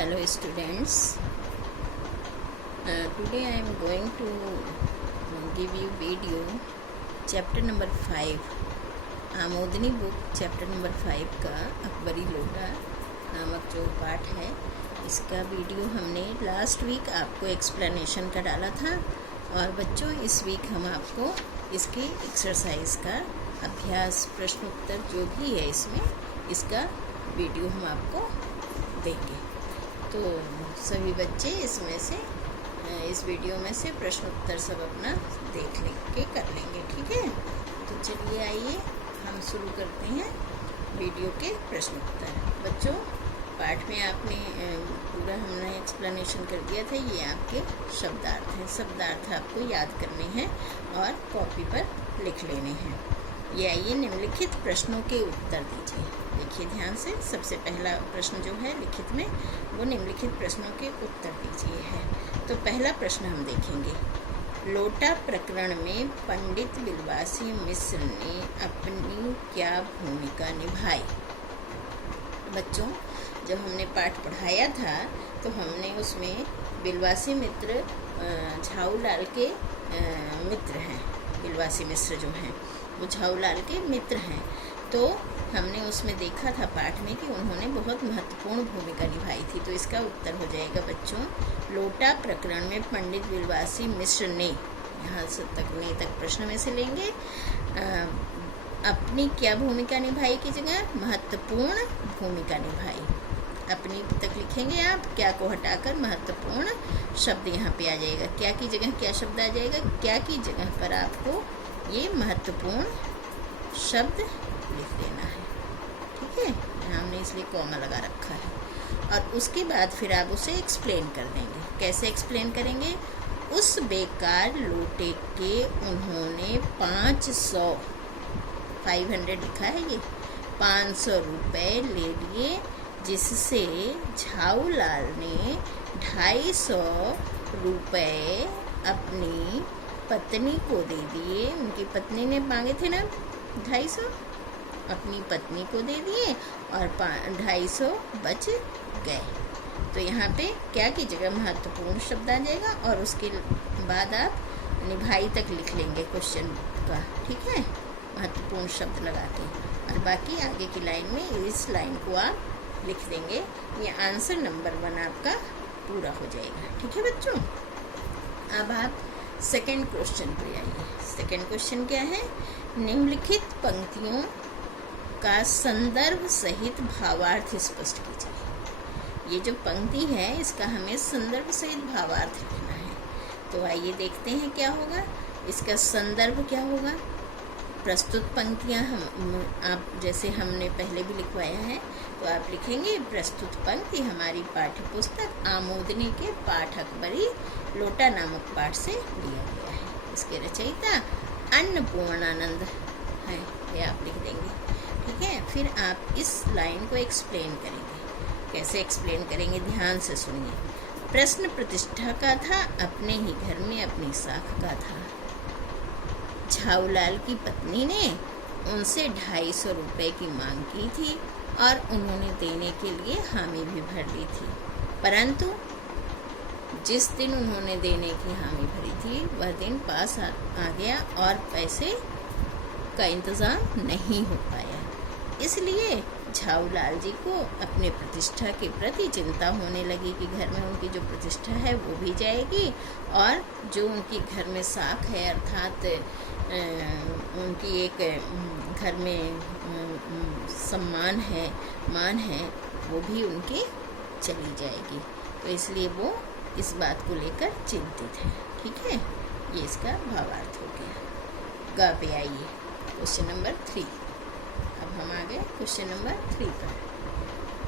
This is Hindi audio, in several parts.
Hello students, today I am going to give you video chapter number 5 आमोदनी बुक चैप्टर नंबर 5 का अकबरी लोटा नामक जो पाठ है इसका वीडियो हमने लास्ट वीक आपको एक्सप्लेनेशन का डाला था। और बच्चों इस वीक हम आपको इसके एक्सरसाइज का अभ्यास प्रश्नोत्तर जो भी है इसमें इसका वीडियो हम आपको देंगे। तो सभी बच्चे इसमें से इस वीडियो में से प्रश्नोत्तर सब अपना देख के कर लेंगे, ठीक है। तो चलिए आइए हम शुरू करते हैं वीडियो के प्रश्नोत्तर। बच्चों पाठ में आपने पूरा हमने एक्सप्लेनेशन कर दिया था। ये आपके शब्दार्थ हैं, शब्दार्थ आपको याद करने हैं और कॉपी पर लिख लेने हैं। ये आइए निम्नलिखित प्रश्नों के उत्तर दीजिए। देखिए ध्यान से, सबसे पहला प्रश्न जो है लिखित में वो निम्नलिखित प्रश्नों के उत्तर दीजिए है। तो पहला प्रश्न हम देखेंगे, लोटा प्रकरण में पंडित बिलवासी मिश्र ने अपनी क्या भूमिका निभाई। बच्चों जब हमने पाठ पढ़ाया था तो हमने उसमें बिलवासी मित्र झाऊलाल के मित्र हैं। बिलवासी मिश्र जो हैं वो झाऊलाल के मित्र हैं। तो हमने उसमें देखा था पाठ में कि उन्होंने बहुत महत्वपूर्ण भूमिका निभाई थी। तो इसका उत्तर हो जाएगा बच्चों, लोटा प्रकरण में पंडित बिलवासी मिश्र ने, यहाँ से तक ने तक प्रश्न में से लेंगे, अपनी क्या भूमिका निभाई की जगह महत्वपूर्ण भूमिका निभाई। अपनी तक लिखेंगे आप, क्या को हटाकर महत्वपूर्ण शब्द यहाँ पे आ जाएगा। क्या की जगह क्या शब्द आ जाएगा, क्या की जगह पर आपको ये महत्वपूर्ण शब्द लिख देना है, ठीक है। यहाँ हमने इसलिए कॉमा लगा रखा है। और उसके बाद फिर आप उसे एक्सप्लेन कर देंगे। कैसे एक्सप्लेन करेंगे, उस बेकार लोटे के उन्होंने 500 लिखा है, ये 500 रुपये ले लिए, जिससे झाऊलाल ने 250 रुपये अपनी पत्नी को दे दिए। उनकी पत्नी ने मांगे थे ना 250, अपनी पत्नी को दे दिए और 250 बच गए। तो यहाँ पे क्या की जगह महत्वपूर्ण शब्द आ जाएगा और उसके बाद आप निभाई तक लिख लेंगे क्वेश्चन का, ठीक है, महत्वपूर्ण शब्द लगा के। और बाकी आगे की लाइन में इस लाइन को आप लिख देंगे। ये आंसर नंबर 1 आपका पूरा हो जाएगा, ठीक है बच्चों। अब आप सेकंड क्वेश्चन पे आइए। सेकंड क्वेश्चन क्या है, निम्नलिखित पंक्तियों का संदर्भ सहित भावार्थ स्पष्ट कीजिए। ये जो पंक्ति है इसका हमें संदर्भ सहित भावार्थ लिखना है। तो आइए देखते हैं क्या होगा। इसका संदर्भ क्या होगा, प्रस्तुत पंक्तियाँ हम आप जैसे हमने पहले भी लिखवाया है तो आप लिखेंगे, प्रस्तुत पंक्ति हमारी पाठ्य पुस्तक आमोदनी के पाठ अकबरी लोटा नामक पाठ से लिया गया है। इसके रचयिता अन्नपूर्णानंद है, ये आप लिख देंगे, ठीक है। फिर आप इस लाइन को एक्सप्लेन करेंगे। कैसे एक्सप्लेन करेंगे, ध्यान से सुनिए। प्रश्न प्रतिष्ठा का था, अपने ही घर में अपनी साख का था। झाऊलाल की पत्नी ने उनसे 250 रुपये की मांग की थी और उन्होंने देने के लिए हामी भी भर ली थी, परंतु जिस दिन उन्होंने देने की हामी भरी थी वह दिन पास आ गया और पैसे का इंतज़ाम नहीं हो पाया। इसलिए झाऊलाल जी को अपने प्रतिष्ठा के प्रति चिंता होने लगी कि घर में उनकी जो प्रतिष्ठा है वो भी जाएगी और जो उनकी घर में साख है अर्थात उनकी एक घर में सम्मान है, मान है, वो भी उनकी चली जाएगी। तो इसलिए वो इस बात को लेकर चिंतित है, ठीक है। ये इसका भावार्थ हो गया। गा पे आइए क्वेश्चन नंबर 3। अब हम आ गए क्वेश्चन नंबर 3 पर।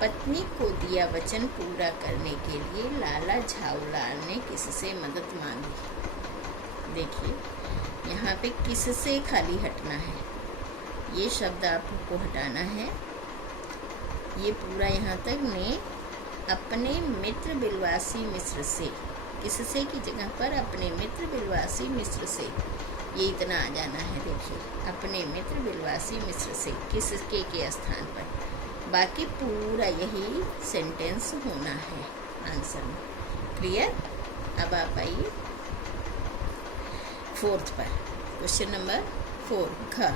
पत्नी को दिया वचन पूरा करने के लिए लाला झाऊलाल ने किससे मदद मांगी। देखिए यहाँ पे किससे खाली हटना है, ये शब्द आपको हटाना है। ये पूरा यहाँ तक ने अपने मित्र बिलवासी मिश्र से, किससे की जगह पर अपने मित्र बिलवासी मिश्र से, ये इतना आ जाना है। देखिए अपने मित्र बिलवासी मिश्र से, किसके के स्थान पर, बाकी पूरा यही सेंटेंस होना है। आंसर में। क्लियर? अब आप आइए 4th पर। क्वेश्चन नंबर 4 घ।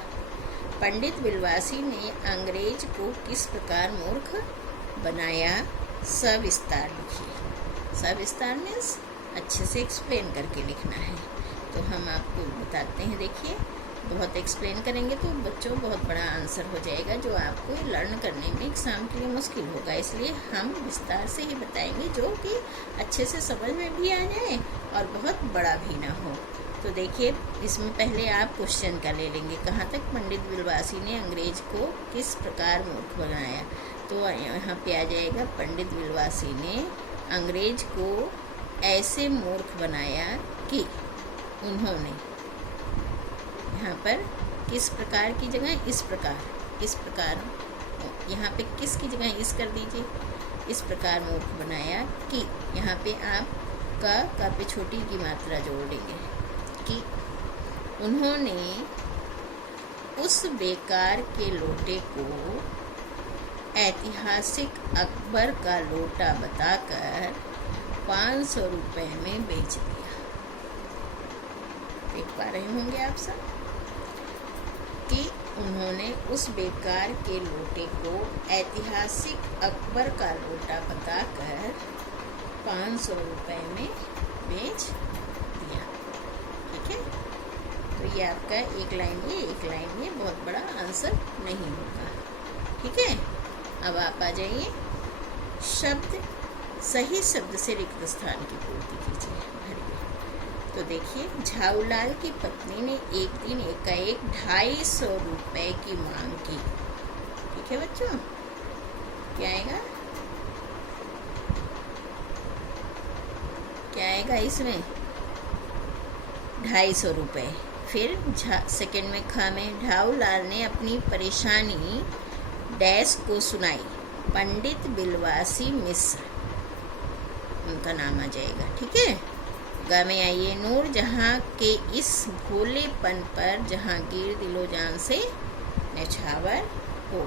पंडित बिलवासी ने अंग्रेज को किस प्रकार मूर्ख बनाया? सविस्तार लिखिए। सविस्तार मीन्स अच्छे से एक्सप्लेन करके लिखना है। तो हम आपको बताते हैं, देखिए बहुत एक्सप्लेन करेंगे तो बच्चों बहुत बड़ा आंसर हो जाएगा, जो आपको लर्न करने में एग्ज़ाम के लिए मुश्किल होगा। इसलिए हम विस्तार से ही बताएंगे जो कि अच्छे से समझ में भी आ जाए और बहुत बड़ा भी ना हो। तो देखिए इसमें पहले आप क्वेश्चन का ले लेंगे, कहाँ तक पंडित बिलवासी ने अंग्रेज को किस प्रकार मूर्ख बनाया। तो यहाँ पे आ जाएगा पंडित बिलवासी ने अंग्रेज को ऐसे मूर्ख बनाया कि उन्होंने, यहाँ पर किस प्रकार की जगह इस प्रकार, यहाँ पे किस की जगह इस कर दीजिए, इस प्रकार मूर्ख बनाया कि, यहाँ पे आप का पे छोटी की मात्रा जोड़ देंगे कि उन्होंने उस बेकार के लोटे को ऐतिहासिक अकबर का लोटा बताकर 500 रुपये में बेच दिया। देख पा रहे होंगे आप सब कि उन्होंने उस बेकार के लोटे को ऐतिहासिक अकबर का लोटा बताकर 500 रुपये में बेच दिया। ठीक है, तो ये आपका एक लाइन ये बहुत बड़ा आंसर नहीं होगा। ठीक है, अब आप आ जाइए शब्द, सही शब्द से रिक्त स्थान की पूर्ति कीजिए। तो देखिए झाऊलाल की पत्नी ने एक दिन एकाएक 250 रुपये की मांग की। ठीक है बच्चों, क्या आएगा, क्या आएगा इसमें? 250 रुपये। फिर सेकंड में खा में झाऊलाल ने अपनी परेशानी डैश को सुनाई। पंडित बिलवासी मिश्र उनका नाम आ जाएगा। ठीक है, गा में आइए नूर जहाँ के इस भोलेपन पर जहांगीर दिलोजान से न्यौछावर हो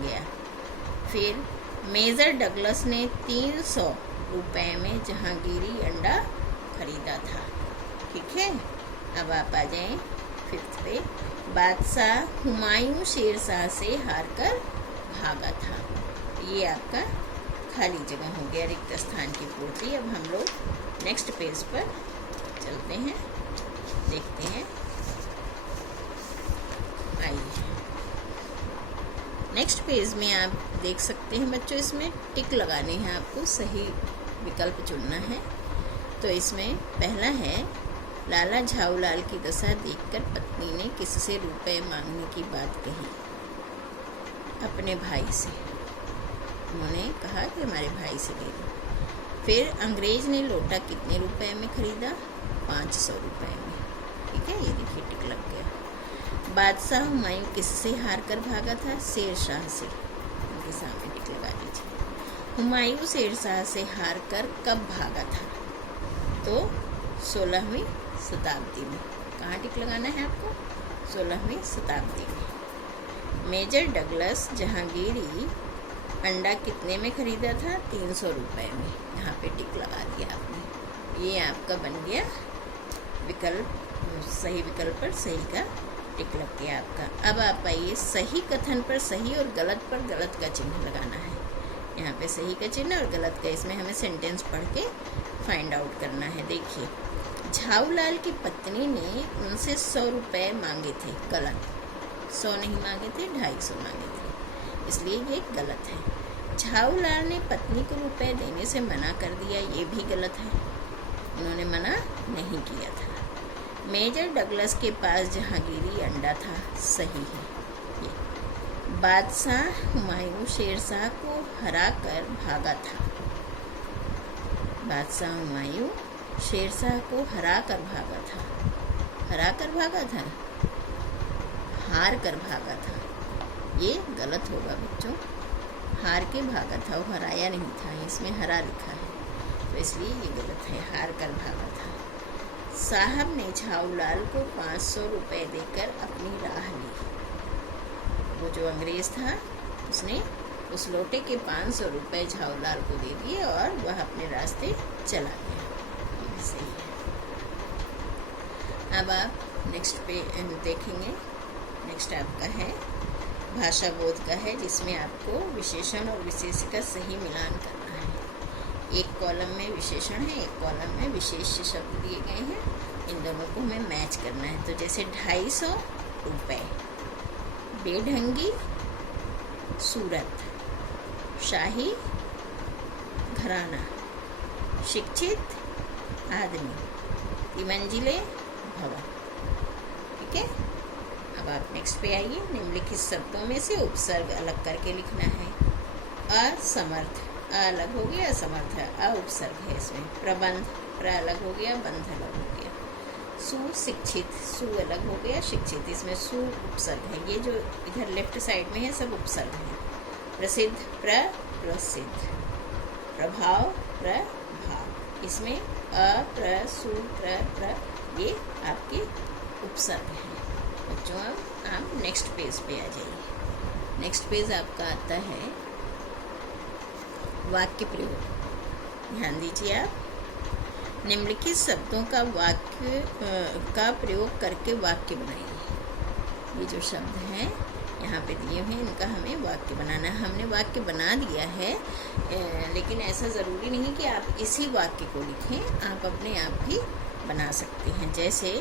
गया। फिर मेजर डगलस ने 300 रुपये में जहांगीरी अंडा खरीदा था। ठीक है, अब आप आ जाएं 5th पे। बादशाह हुमायूं शेरशाह से हारकर भागा था। ये आपका खाली जगह हो गया, रिक्त स्थान की पूर्ति। अब हम लोग नेक्स्ट पेज पर चलते हैं, देखते हैं। आइए नेक्स्ट पेज में आप देख सकते हैं बच्चों, इसमें टिक लगाने हैं, आपको सही विकल्प चुनना है। तो इसमें पहला है, लाला झाऊलाल की दशा देखकर पत्नी ने किससे रुपए मांगने की बात कही? अपने भाई से। उन्होंने कहा कि हमारे भाई से दे दो। फिर अंग्रेज ने लोटा कितने रुपए में खरीदा? 500 रुपये में। ठीक है, ये देखिए टिक लग गया। बादशाह हुमायूं किससे हार कर भागा था? शेरशाह से। उनके सामने टिक लगा दीजिए। हुमायूं शेरशाह से हार कर कब भागा था? तो 16वीं शताब्दी में। कहाँ टिक लगाना है आपको? 16वीं शताब्दी में। मेजर डगलस जहांगीरी अंडा कितने में खरीदा था? 300 रुपये में। यहाँ पे टिक लगा दिया आपने। ये आपका बन गया विकल्प, सही विकल्प पर सही का टिक लग गया आपका। अब आप आइए सही कथन पर सही और गलत पर गलत का चिन्ह लगाना है। यहाँ पे सही का चिन्ह और गलत का, इसमें हमें सेंटेंस पढ़ के फाइंड आउट करना है। देखिए झाऊलाल की पत्नी ने उनसे 100 रुपये मांगे थे। गलत, 100 नहीं मांगे थे, 250 मांगे थे, इसलिए ये गलत है। झाऊलाल ने पत्नी को रुपए देने से मना कर दिया, ये भी गलत है, उन्होंने मना नहीं किया था। मेजर डगलस के पास जहांगीरी अंडा था, सही है ये। बादशाह हुमायूं शेरशाह को हराकर भागा था। बादशाह हुमायूं शेरशाह को हराकर भागा था। हराकर भागा था, हार कर भागा था, ये गलत होगा बच्चों। हार के भागा था, वो हराया नहीं था, इसमें हरा लिखा है, तो इसलिए ये गलत है, हार कर भागा था। साहब ने झाऊलाल को 500 रुपये देकर अपनी राह ली। वो जो अंग्रेज था उसने उस लोटे के 500 रुपये झाऊलाल को दे दिए और वह अपने रास्ते चला गया। ये सही है। अब आप नेक्स्ट पे देखेंगे। नेक्स्ट आपका है भाषा बोध का है, जिसमें आपको विशेषण और विशेष का सही मिलान करना है। एक कॉलम में विशेषण है, एक कॉलम में विशेष शब्द दिए गए हैं। इन दोनों को हमें मैच करना है। तो जैसे 250 रुपये, बेढंगी सूरत, शाही घराना, शिक्षित आदमी, तिमंजिले भवन। ठीक है। अब आप नेक्स्ट पे आइए। निम्नलिखित शब्दों में से उपसर्ग अलग करके लिखना है। असमर्थ, अ अलग हो गया, असमर्थ अ उपसर्ग है इसमें। प्रबंध, प्र अलग हो गया, बंध अलग हो गया। सुशिक्षित, सु अलग हो गया, शिक्षित, इसमें सु उपसर्ग है। ये जो इधर लेफ्ट साइड में है सब उपसर्ग है। प्रसिद्ध, प्रसिद्ध, प्रभाव, प्रभाव, इसमें अ प्र सु प्र ये आपके उपसर्ग हैं। बच्चों अब आप नेक्स्ट पेज पे आ जाइए। नेक्स्ट पेज आपका आता है वाक्य प्रयोग। ध्यान दीजिए आप। निम्नलिखित शब्दों का वाक्य का प्रयोग करके वाक्य बनाइए। ये जो शब्द हैं यहाँ पे दिए हुए हैं, इनका हमें वाक्य बनाना है। हमने वाक्य बना दिया है, लेकिन ऐसा ज़रूरी नहीं कि आप इसी वाक्य को लिखें, आप अपने आप भी बना सकते हैं। जैसे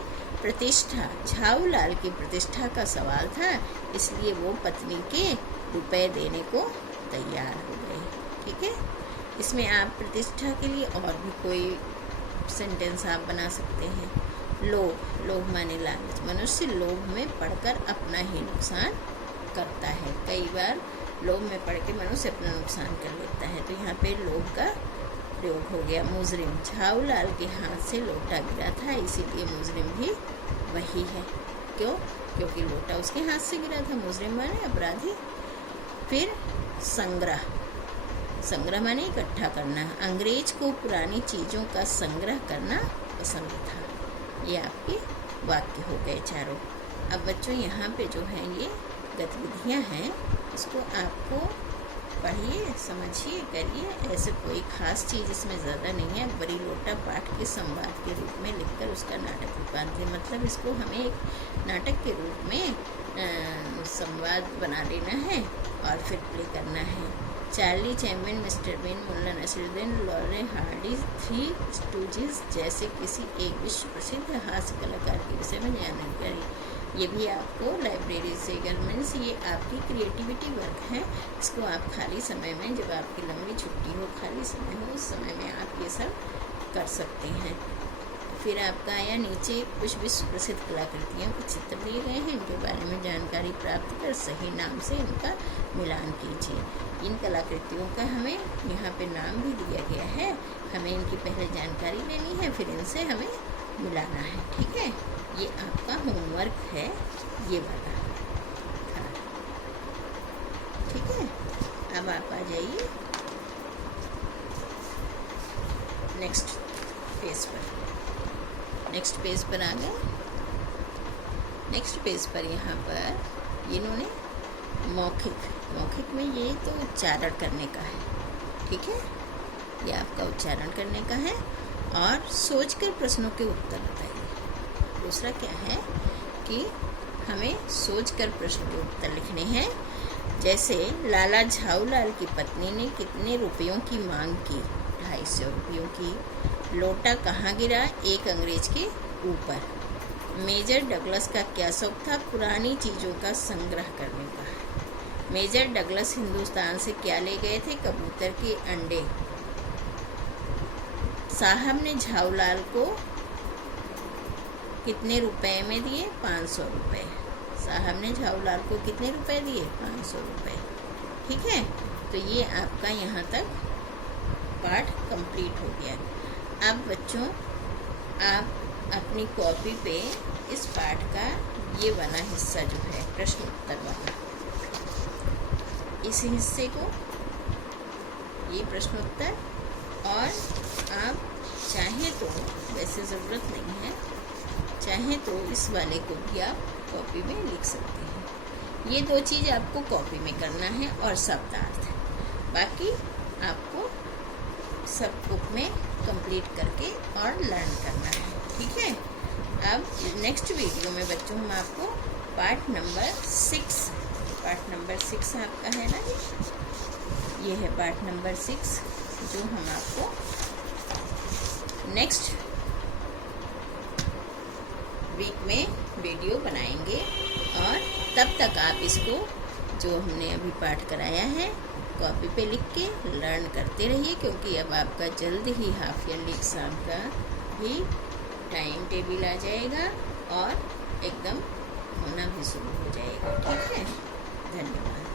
प्रतिष्ठा, झाऊलाल की प्रतिष्ठा का सवाल था, इसलिए वो पत्नी के रुपए देने को तैयार हो गए। ठीक है। इसमें आप प्रतिष्ठा के लिए और भी कोई सेंटेंस आप बना सकते हैं। लोभ, लोभ माने लालच, मनुष्य लोभ में पड़कर अपना ही नुकसान करता है। कई बार लोभ में पड़ के मनुष्य अपना नुकसान कर लेता है, तो यहाँ पे लोभ का प्रयोग हो गया। मुजरिम, झाऊलाल के हाथ से लोटा गिरा था, इसीलिए मुजरिम भी वही है। क्यों? क्योंकि लोटा उसके हाथ से गिरा था। मुजरिम माने अपराधी। फिर संग्रह, संग्रह माने इकट्ठा करना। अंग्रेज को पुरानी चीज़ों का संग्रह करना पसंद था। ये आपके वाक्य हो गए चारों। अब बच्चों यहाँ पे जो है ये गतिविधियाँ हैं, इसको आपको पढ़िए, समझिए, करिए। ऐसे कोई खास चीज़ इसमें ज़्यादा नहीं है। अकबरी लोटा पाठ के संवाद के रूप में लिखकर उसका नाटक रूपांतरण, मतलब इसको हमें एक नाटक के रूप में संवाद बना लेना है और फिर प्ले करना है। Charlie Chaplin, mister Bean, Mulla Nasiruddin, Laurel Hardy, three stooges जैसे किसी एक विश्व प्रसिद्ध हास्य कलाकार के विषय में जानकारी। ये भी आपको लाइब्रेरी से मीन्स ये आपकी क्रिएटिविटी वर्क है। इसको आप खाली समय में, जब आपकी लंबी छुट्टी हो, खाली समय हो, उस समय में आप ये सब कर सकते हैं। फिर आपका आया नीचे कुछ विश्व प्रसिद्ध कलाकृतियों के चित्र दिए गए हैं, इनके बारे में जानकारी प्राप्त कर सही नाम से इनका मिलान कीजिए। इन कलाकृतियों का हमें यहाँ पे नाम भी दिया गया है, हमें इनकी पहले जानकारी लेनी है, फिर इनसे हमें मिलाना है। ठीक है। ये आपका होमवर्क है, ये वाला। ठीक है। अब आप आ जाइए नेक्स्ट पेज पर। नेक्स्ट पेज पर आ गए। नेक्स्ट पेज पर यहाँ पर इन्होंने मौखिक में ये तो उच्चारण करने का है। ठीक है। ये आपका उच्चारण करने का है और सोचकर प्रश्नों के उत्तर बताइए। दूसरा क्या है कि हमें सोचकर प्रश्न के उत्तर लिखने हैं। जैसे लाला झाऊलाल की पत्नी ने कितने रुपयों की मांग की? 250 रुपयों की। लोटा कहाँ गिरा? एक अंग्रेज के ऊपर। मेजर डगलस का क्या शौक था? पुरानी चीज़ों का संग्रह करने का। मेजर डगलस हिंदुस्तान से क्या ले गए थे? कबूतर के अंडे। साहब ने झाऊलाल को कितने रुपए में दिए? 500 रुपये। साहब ने झाऊलाल को कितने रुपए दिए? 500 रुपये। ठीक है। तो ये आपका यहाँ तक पाठ कंप्लीट हो गया। अब बच्चों आप अपनी कॉपी पे इस पाठ का ये वाला हिस्सा जो है प्रश्न उत्तर वाला, इस हिस्से को, ये प्रश्न उत्तर, और आप चाहें तो, वैसे ज़रूरत नहीं है, चाहें तो इस वाले को भी आप कॉपी में लिख सकते हैं। ये दो चीज़ आपको कॉपी में करना है और शब्दार्थ। बाकी आपको सब बुक में कंप्लीट करके और लर्न करना है, ठीक है। अब नेक्स्ट वीडियो में बच्चों हम आपको पार्ट नंबर 6 आपका है ना, ये है पार्ट नंबर 6 जो हम आपको नेक्स्ट वीक में वीडियो बनाएंगे। और तब तक आप इसको जो हमने अभी पाठ कराया है कॉपी पे लिख के लर्न करते रहिए, क्योंकि अब आपका जल्द ही हाफ ईयरली एग्ज़ाम का भी टाइम टेबल आ जाएगा और एकदम होना भी शुरू हो जाएगा, ठीक है। धन्यवाद।